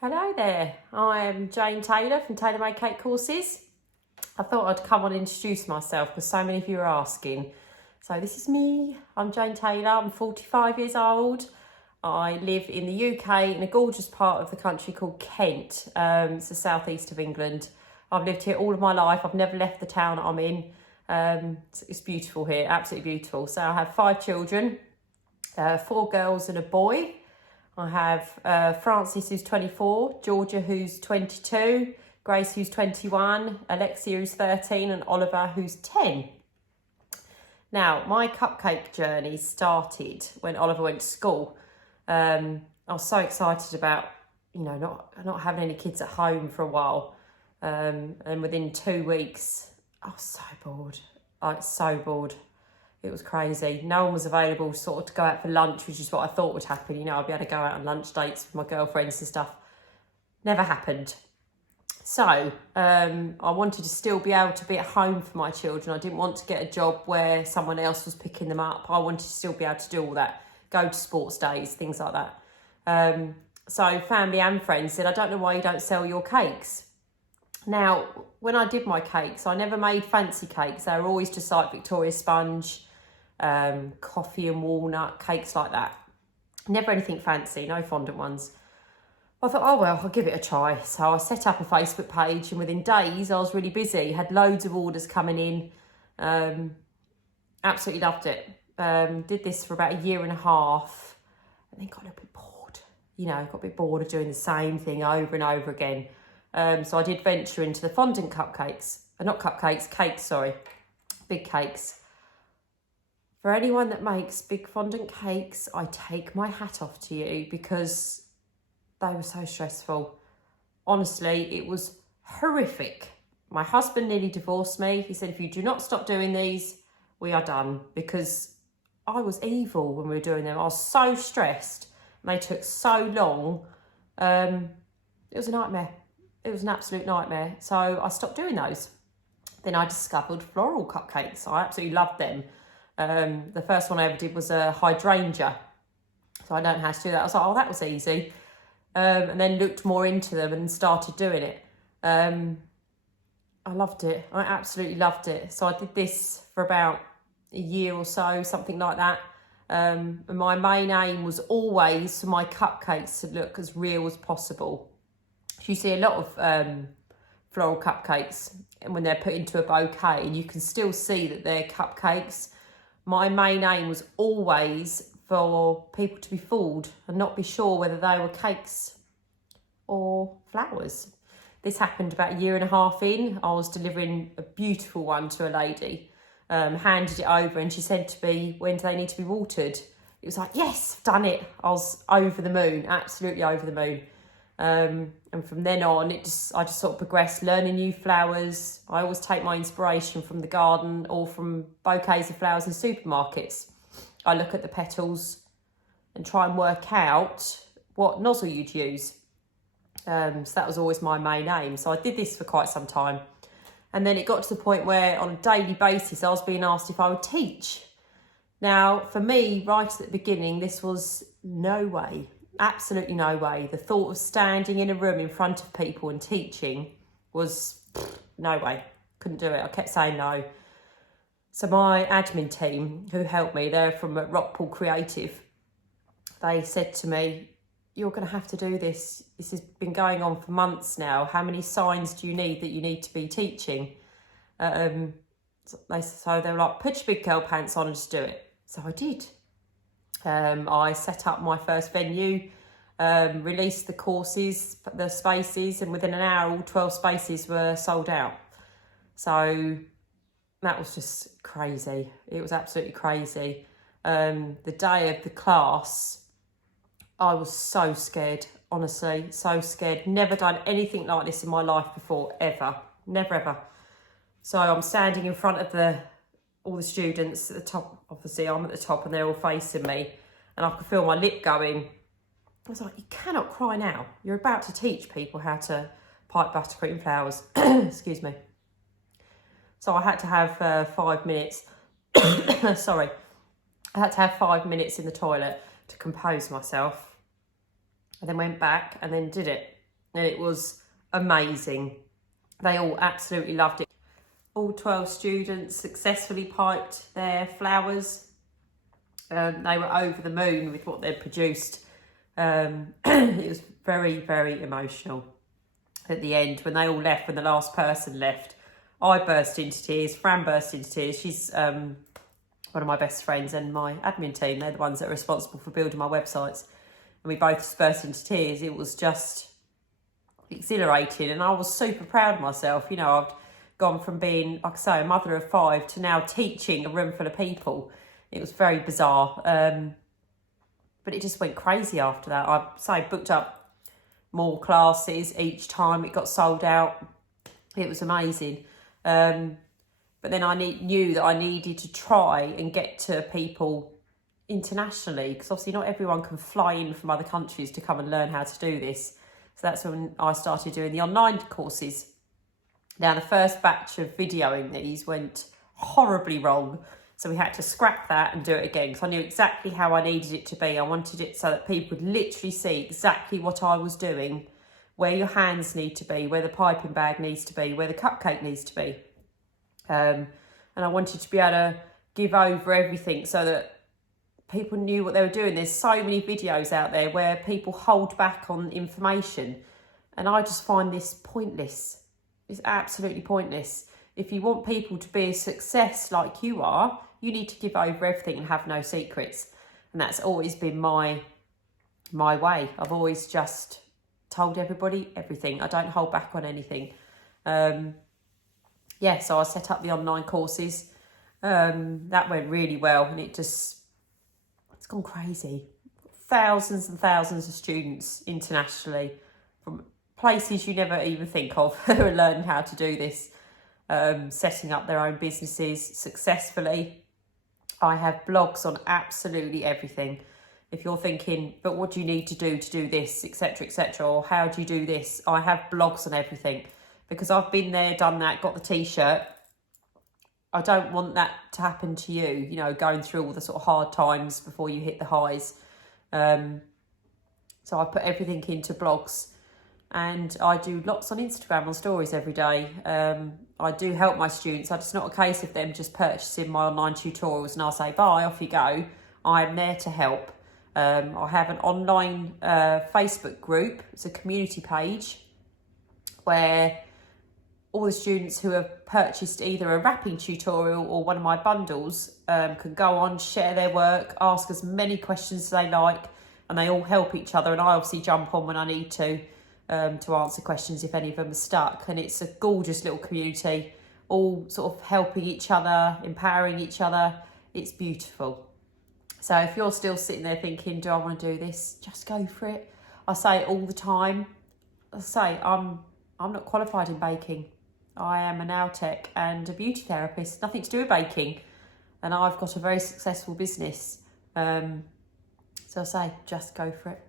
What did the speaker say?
Hello there, I am Jane Taylor from Taylor Made Cake Courses. I thought I'd come on and introduce myself because so many of you are asking. So this is me, I'm Jane Taylor, I'm 45 years old. I live in the UK in a gorgeous part of the country called Kent. It's the southeast of England. I've lived here all of my life, I've never left the town that I'm in. It's beautiful here, absolutely beautiful. So I have 5 children, 4 girls and a boy. I have Francis, who's 24, Georgia, who's 22, Grace, who's 21, Alexia, who's 13, and Oliver, who's 10. Now, my cupcake journey started when Oliver went to school. I was so excited about, not having any kids at home for a while. And within 2 weeks, I was so bored. So bored. It was crazy. No one was available sort of to go out for lunch, which is what I thought would happen. I'd be able to go out on lunch dates with my girlfriends and stuff. Never happened. So I wanted to still be able to be at home for my children. I didn't want to get a job where someone else was picking them up. I wanted to still be able to do all that, go to sports days, things like that. So family and friends said, I don't know why you don't sell your cakes. Now, when I did my cakes, I never made fancy cakes. They were always just like Victoria sponge, coffee and walnut, cakes like that. Never anything fancy, no fondant ones. I thought, oh well, I'll give it a try. So I set up a Facebook page and within days I was really busy, had loads of orders coming in. Absolutely loved it. Did this for about 1.5 years and then got a little bit bored. Got a bit bored of doing the same thing over and over again. So I did venture into the fondant cupcakes, big cakes. For anyone that makes big fondant cakes, I take my hat off to you because they were so stressful. Honestly, it was horrific. My husband nearly divorced me. He said, if you do not stop doing these, we are done, because I was evil when we were doing them. I was so stressed and they took so long. It was a nightmare. It was an absolute nightmare. So I stopped doing those. Then I discovered floral cupcakes. I absolutely loved them. The first one I ever did was a hydrangea. So I learned how to do that. I was like, oh, that was easy. And then looked more into them and started doing it. I loved it. I absolutely loved it. So I did this for about 1 year or so, something like that. And my main aim was always for my cupcakes to look as real as possible. You see a lot of floral cupcakes and when they're put into a bouquet and you can still see that they're cupcakes. My main aim was always for people to be fooled and not be sure whether they were cakes or flowers. This happened about 1.5 years in. I was delivering a beautiful one to a lady, handed it over and she said to me, when do they need to be watered? It was like, yes, I've done it. I was over the moon, absolutely over the moon. And from then on, I just sort of progressed, learning new flowers. I always take my inspiration from the garden or from bouquets of flowers in supermarkets. I look at the petals and try and work out what nozzle you'd use. So that was always my main aim. So I did this for quite some time. And then it got to the point where on a daily basis, I was being asked if I would teach. Now, for me, right at the beginning, this was no way. Absolutely no way. The thought of standing in a room in front of people and teaching was no way. Couldn't do it. I kept saying no. So my admin team who helped me, they're from Rockpool Creative, they said to me, you're going to have to do this. This has been going on for months now. How many signs do you need that you need to be teaching? So they were like, put your big girl pants on and just do it. So I did. I set up my first venue, released the courses, the spaces, and within an hour, all 12 spaces were sold out. So that was just crazy. It was absolutely crazy. The day of the class, I was so scared, honestly, so scared. Never done anything like this in my life before, ever. Never, ever. So I'm standing in front of all the students at the top. Obviously, I'm at the top and they're all facing me. And I could feel my lip going. I was like, you cannot cry now. You're about to teach people how to pipe buttercream flowers. Excuse me. So I had to have 5 minutes. Sorry. I had to have 5 minutes in the toilet to compose myself. I then went back and then did it. and it was amazing. They all absolutely loved it. All 12 students successfully piped their flowers. They were over the moon with what they'd produced. It was very, very emotional at the end when they all left. When the last person left, I burst into tears. Fran burst into tears. She's one of my best friends and my admin team. They're the ones that are responsible for building my websites. And we both burst into tears. It was just exhilarating, and I was super proud of myself. You know, I've gone from being, like I say, a mother of 5 to now teaching a room full of people. It was very bizarre, but it just went crazy after that. I booked up more classes each time it got sold out. It was amazing, but then I knew that I needed to try and get to people internationally, because obviously not everyone can fly in from other countries to come and learn how to do this. So that's when I started doing the online courses. Now, the first batch of videoing these went horribly wrong. So we had to scrap that and do it again, because I knew exactly how I needed it to be. I wanted it so that people would literally see exactly what I was doing, where your hands need to be, where the piping bag needs to be, where the cupcake needs to be. And I wanted to be able to give over everything so that people knew what they were doing. There's so many videos out there where people hold back on information, and I just find this pointless. It's absolutely pointless. If you want people to be a success like you are, you need to give over everything and have no secrets. And that's always been my way. I've always just told everybody everything. I don't hold back on anything. So I set up the online courses. That went really well, and it's gone crazy. Thousands and thousands of students internationally from places you never even think of who are learning how to do this, setting up their own businesses successfully. I have blogs on absolutely everything. If you're thinking, but what do you need to do this, etc., or how do you do this? I have blogs on everything, because I've been there, done that, got the t-shirt. I don't want that to happen to you, you know, going through all the sort of hard times before you hit the highs. So I put everything into blogs, and I do lots on Instagram on stories every day. I do help my students. It's not a case of them just purchasing my online tutorials and I'll say, bye, off you go. I'm there to help. I have an online Facebook group. It's a community page where all the students who have purchased either a wrapping tutorial or one of my bundles can go on, share their work, ask as many questions as they like, and they all help each other. And I obviously jump on when I need to answer questions if any of them are stuck. And it's a gorgeous little community, all sort of helping each other, empowering each other. It's beautiful. So if you're still sitting there thinking, do I want to do this? Just go for it. I say it all the time. I say I'm not qualified in baking. I am a nail tech and a beauty therapist, nothing to do with baking. And I've got a very successful business. So I say, just go for it.